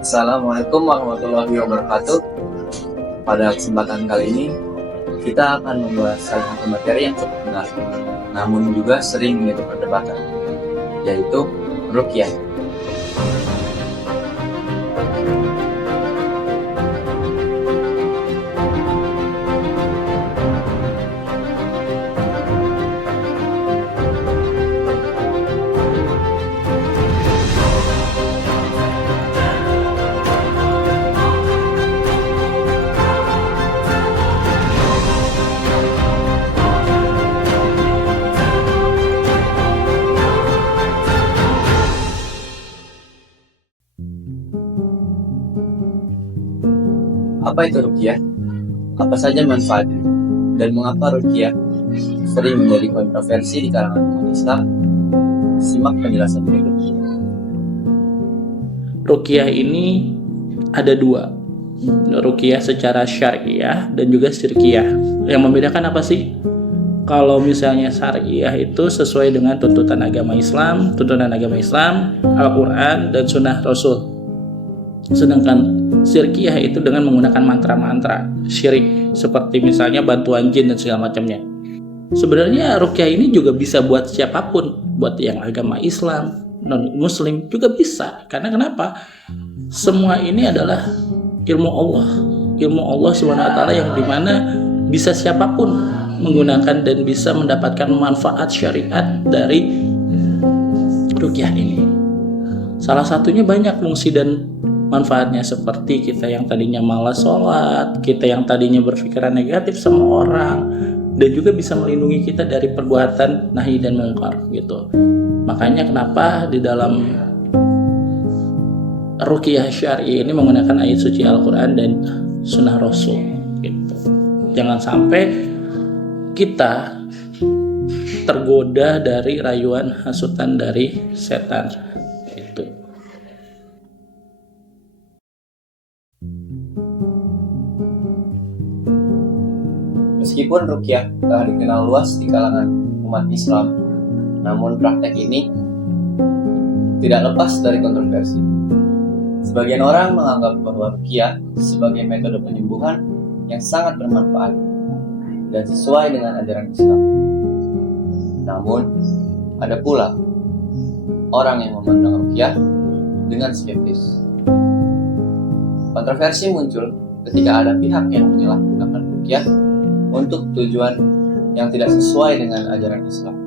Assalamualaikum warahmatullahi wabarakatuh. Pada kesempatan kali ini, kita akan membahas salah satu materi yang cukup menarik, namun juga sering menjadi perdebatan, yaitu ruqyah. Apa itu ruqyah? Apa saja manfaatnya? Dan mengapa ruqyah sering menjadi kontroversi di kalangan umat Islam? Simak penjelasan berikut. Ruqyah ini ada dua, ruqyah secara syariah dan juga syirkiyah. Yang membedakan apa sih? Kalau misalnya syariah itu sesuai dengan tuntunan agama Islam, Al-Quran dan Sunnah Rasul. Sedangkan syirkiyah itu dengan menggunakan mantra-mantra syirik, seperti misalnya bantuan jin dan segala macamnya. Sebenarnya ruqyah ini juga bisa buat siapapun, buat yang agama Islam, non-muslim juga bisa. Karena kenapa? Semua ini adalah ilmu Allah SWT yang dimana bisa siapapun menggunakan dan bisa mendapatkan manfaat syariat dari ruqyah ini. Salah satunya banyak fungsi dan manfaatnya, seperti kita yang tadinya malas sholat, kita yang tadinya berpikiran negatif sama orang, dan juga bisa melindungi kita dari perbuatan nahi dan mungkar gitu. Makanya kenapa di dalam ruqyah syar'i ini menggunakan ayat suci Al-Quran dan Sunnah Rasul gitu. Jangan sampai kita tergoda dari rayuan hasutan dari setan itu. Meskipun ruqyah telah dikenal luas di kalangan umat Islam, namun praktek ini tidak lepas dari kontroversi. Sebagian orang menganggap bahwa ruqyah sebagai metode penyembuhan yang sangat bermanfaat dan sesuai dengan ajaran Islam. Namun, ada pula orang yang memandang ruqyah dengan skeptis. Kontroversi muncul ketika ada pihak yang menyalahgunakan ruqyah untuk tujuan yang tidak sesuai dengan ajaran Islam.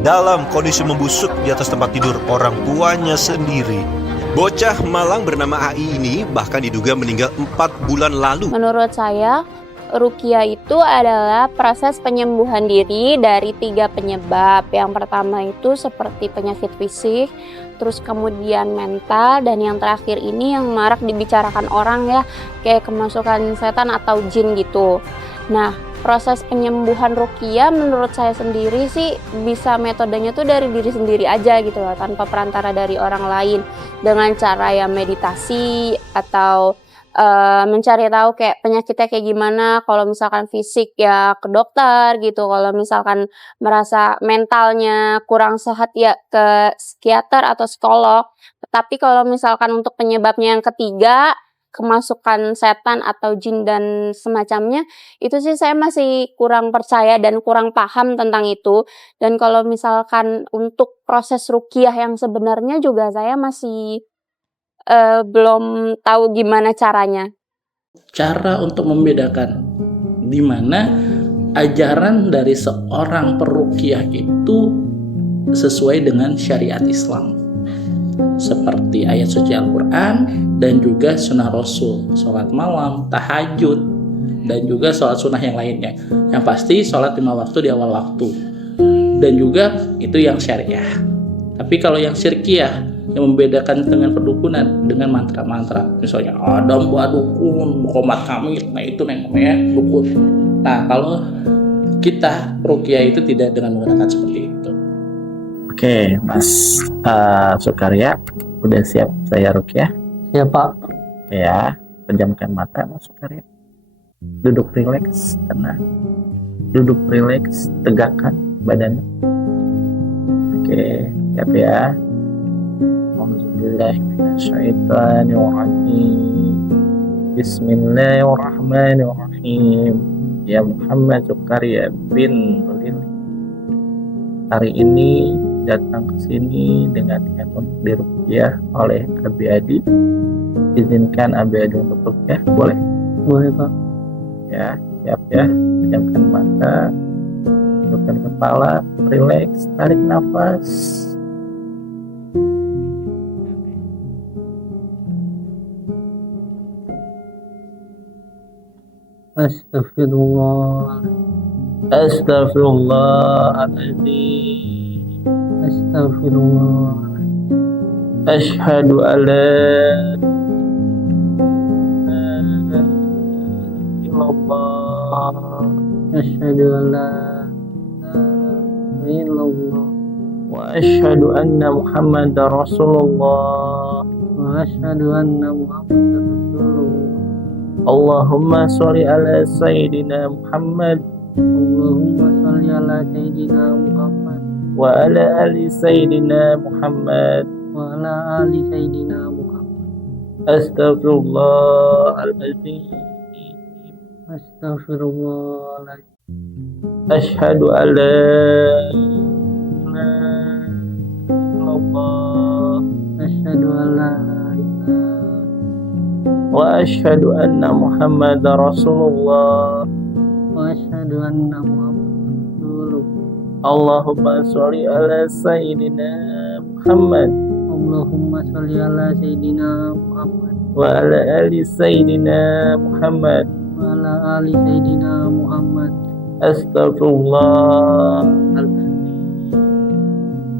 Dalam kondisi membusuk di atas tempat tidur orang tuanya sendiri, bocah Malang bernama AI ini bahkan diduga meninggal 4 bulan lalu. Menurut saya, ruqyah itu adalah proses penyembuhan diri dari 3 penyebab. Yang pertama itu seperti penyakit fisik, terus kemudian mental, dan yang terakhir ini yang marak dibicarakan orang ya, kayak kemasukan setan atau jin gitu. Nah, proses penyembuhan ruqyah menurut saya sendiri sih bisa metodenya tuh dari diri sendiri aja gitu loh, tanpa perantara dari orang lain, dengan cara ya meditasi atau mencari tahu kayak penyakitnya kayak gimana. Kalau misalkan fisik ya ke dokter gitu, kalau misalkan merasa mentalnya kurang sehat ya ke psikiater atau psikolog. Tapi kalau misalkan untuk penyebabnya yang ketiga, kemasukan setan atau jin dan semacamnya, itu sih saya masih kurang percaya dan kurang paham tentang itu. Dan kalau misalkan untuk proses ruqyah yang sebenarnya juga saya masih belum tahu gimana caranya. Cara untuk membedakan di mana ajaran dari seorang peruqyah itu sesuai dengan syariat Islam, seperti ayat suci Al-Quran dan juga Sunnah Rasul, sholat malam, tahajud, dan juga sholat sunnah yang lainnya. Yang pasti sholat 5 waktu di awal waktu, dan juga itu yang syariah. Tapi kalau yang syirkiyah yang membedakan dengan perdukunan dengan mantra-mantra. Misalnya ada mbak dukun, komat kami, nah itu namanya dukun. Nah kalau kita ruqyah itu tidak dengan menggunakan seperti itu. Oke, Mas Sukarya, udah siap saya ruqyah? Siap Pak. Ya, pejamkan mata Mas Sukarya. Duduk rileks, tenang. Duduk rileks, tegakkan badan. Oke, siap ya. Alhamdulillahirrahmanirrahim. Bismillahirrahmanirrahim. Ya Muhammad Sukarya bin Lili. Hari ini datang ke sini dengan niat untuk diruqyah oleh Abi Adi. Izinkan Abi Adi untuk ruqyah, boleh? Boleh Pak. Ya, siap ya. Pejamkan mata, tundukkan kepala, rileks, tarik nafas. Astagfirullah. Astaghfirullahaladzim. Astagfirullah. Asyhadu an la ilaha illallah Asyhadu an la ilaha illallah wa asyhadu anna Muhammadar Rasulullah. wa asyhadu anna Muhammadar Rasulullah. Allahumma sholli ala sayyidina Muhammad Allahumma shalli ala sayyidina Muhammad wa ala ali sayyidina Muhammad. wa ala ali sayyidina Muhammad. Astaghfirullahaladzim. Astagfirullahaladzim. Asyhadu an la ilaha illallah Asyhadu an la ilaha wa asyhadu anna Muhammadar Rasulullah. wa asyhadu anna Muhammadar Rasulullah. Allahumma sholli ala sayyidina Muhammad Allahumma shalli ala sayyidina Muhammad wa ala ali sayyidina Muhammad. wa ala ali sayyidina Muhammad. Astaghfirullahaladzim.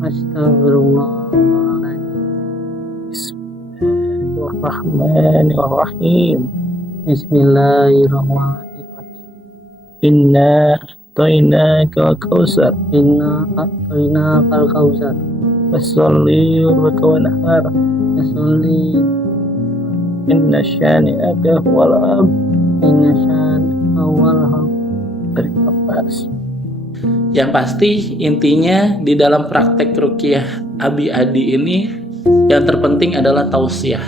Astagfirullahaladzim. Bismillahirrahmanirrahim. Bismillahirrahmanirrahim. Inna a'tainaka al-kautsar Inna a'tainaka al-kautsar fasholli rabbika wanhar. fasolli Inna syani'aka huwal abtar. inna syani'aka huwal abtar. Tarik nafas. Yang pasti intinya di dalam praktek ruqyah Abi Adi ini yang terpenting adalah tausiah.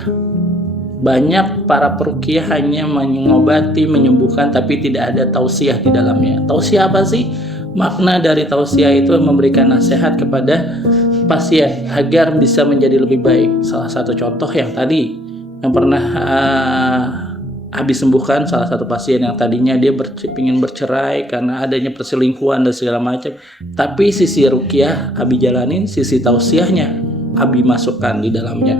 Banyak para peruqyah hanya mengobati, menyembuhkan, tapi tidak ada tausiah di dalamnya. Tausiah apa sih? Makna dari tausiah itu memberikan nasihat kepada pasien agar bisa menjadi lebih baik. Salah satu contoh yang tadi yang pernah Abi sembuhkan salah satu pasien yang tadinya dia ingin bercerai karena adanya perselingkuhan dan segala macam. Tapi sisi ruqyah Abi jalanin, sisi tausiahnya Abi masukkan di dalamnya.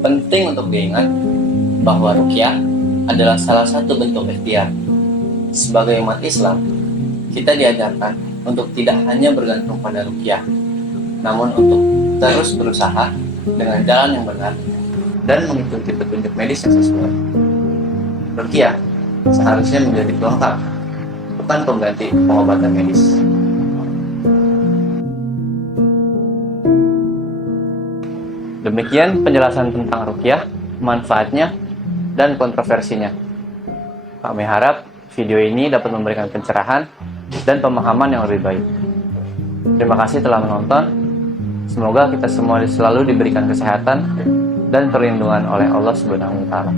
Penting untuk diingat bahwa ruqyah adalah salah satu bentuk ikhtiar. Sebagai umat Islam, kita diajarkan untuk tidak hanya bergantung pada ruqyah, namun untuk terus berusaha dengan jalan yang benar dan mengikuti petunjuk medis yang sesuai. Ruqyah seharusnya menjadi pelengkap, bukan pengganti pengobatan medis. Demikian penjelasan tentang ruqyah, manfaatnya, dan kontroversinya. Kami harap video ini dapat memberikan pencerahan dan pemahaman yang lebih baik. Terima kasih telah menonton. Semoga kita semua selalu diberikan kesehatan dan perlindungan oleh Allah Subhanahu wa Ta'ala.